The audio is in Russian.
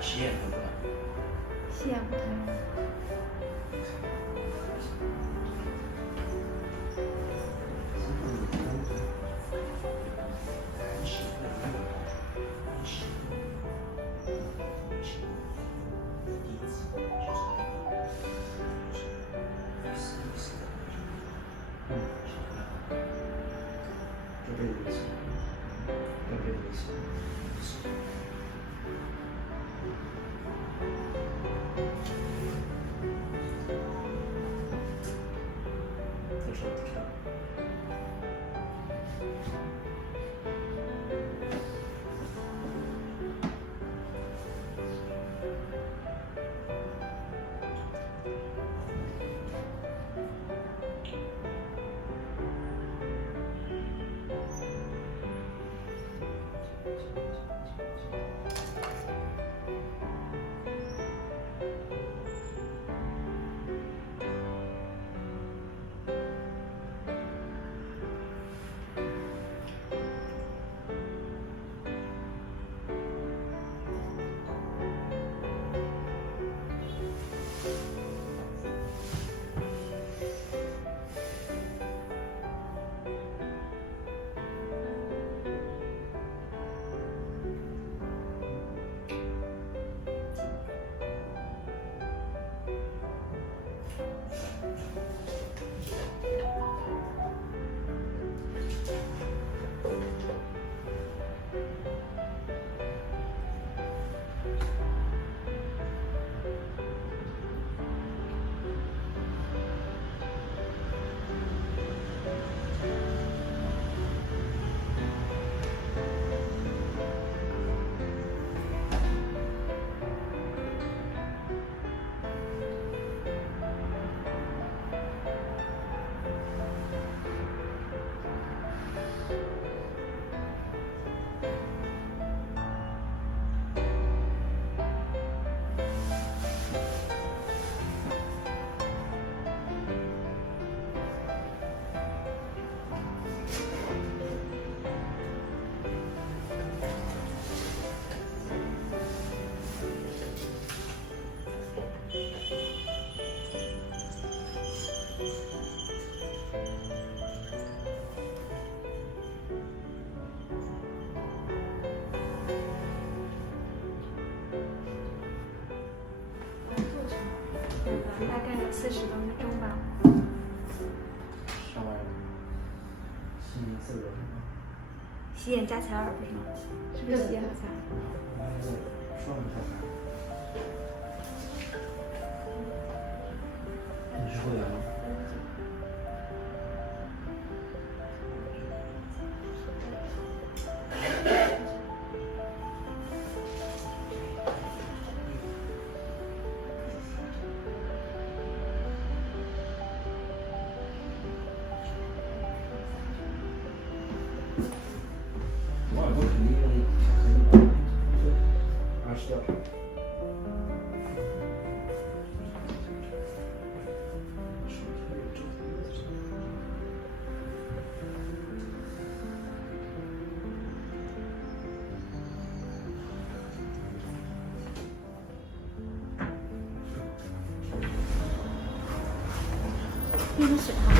实验得不到。羡慕他。这辈子 洗眼加乔尔不是吗？是不是洗眼加？说明一下。你是会员？どうして？